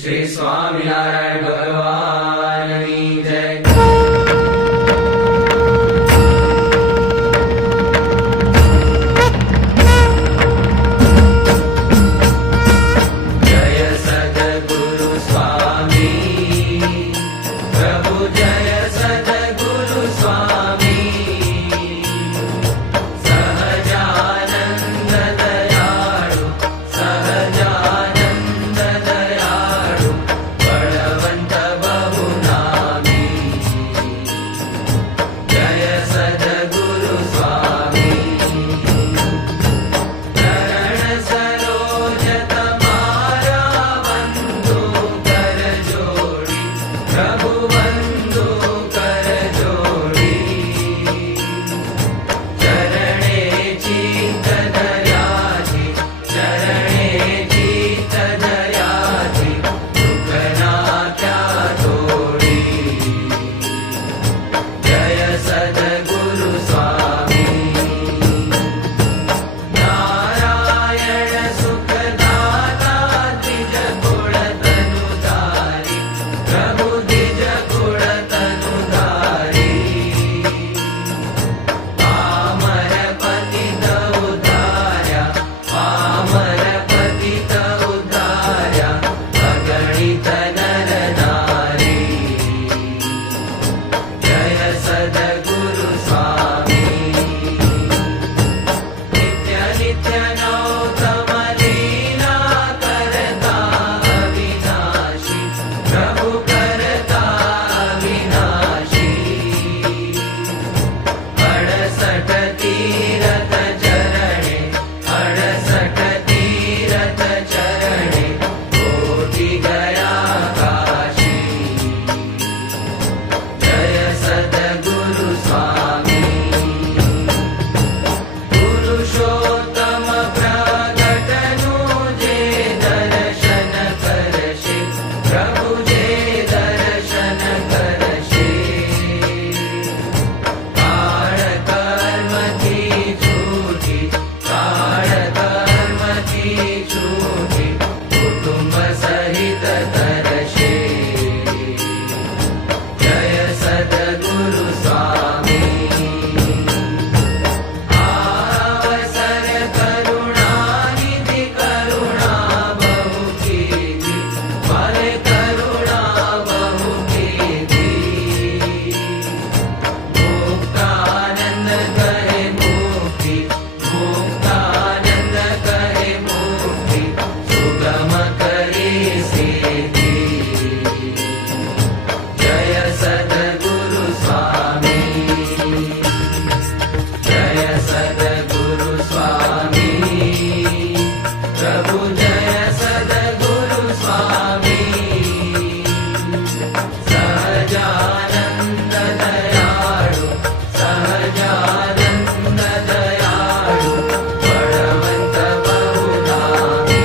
श्री स्वामिनारायण भगवान की जय। जय सद्गुरु स्वामी प्रभु, जय सद्गुरु स्वामी, सहजानंद दयाळु, सहजानंद दयाळु, बळवंत बहुनामी। जय सद्गुरु स्वामी, चरण सरोज तमारा बंधु कर जोड़ी, प्रभु बंधु कर जोड़ी, चरणे चित्त दयाची, चरणे चित्त दयाची, दुख ना क्या तोड़ी। जय सद्गुरु स्वामी, नारायण सुखदाता द्विज कुल तनुधारी, प्रभु द्विज कुल तनुधारी, पामर पतित उद्धार्या, पामर पतित उद्धार्या, अगणित नर नारी। जय सद्गुरु स्वामी, नित्य नित्य नौतम लीला करता अविनाशी, प्रभु करता अविनाशी, 68 तीरथ चरणे, 68 तीरथ चरणे, कोटि गया काशी। जय सद्गुरु स्वामी, पुरुषोत्तम प्रगटनु जे दर्शन करशे, प्रभु जे दर्शन करशे, काळ कर्म की छूटी, काळ कर्म की छूटी, कुटुंब सहित तरशे। जय सद्गुरु स्वामी, आवसर करुणानिधि, करुणा बहु कीधी, फले करुणा बहु कीधी, मुक्तानंद करे मुक्ति, मुक्तानंद करे मुक्ति, सुगम करे सिद्धि। जय सद्गुरु स्वामी, जय सद्गुरु स्वामी, प्रभु जय सद्गुरु स्वामी, सहजानंद दयाळु, सहजानंद दयाळु, बळवंत बहुनामी।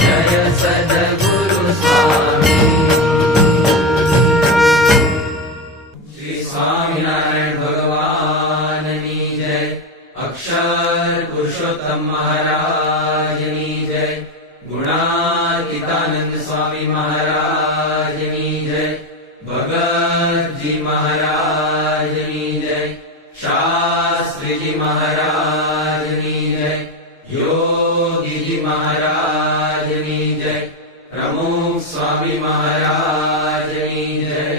जय सद्गुरु स्वामी, श्री स्वामिनारायण भगवान की जय। अक्षर पुरुषोत्तम महाराज की जय। गुणातीतानंद स्वामी महाराज की जय। भगत जी महाराज की जय। शास्त्री जी महाराज की जय। योगी जी महाराज की जय। प्रमुख स्वामी महाराज की जय।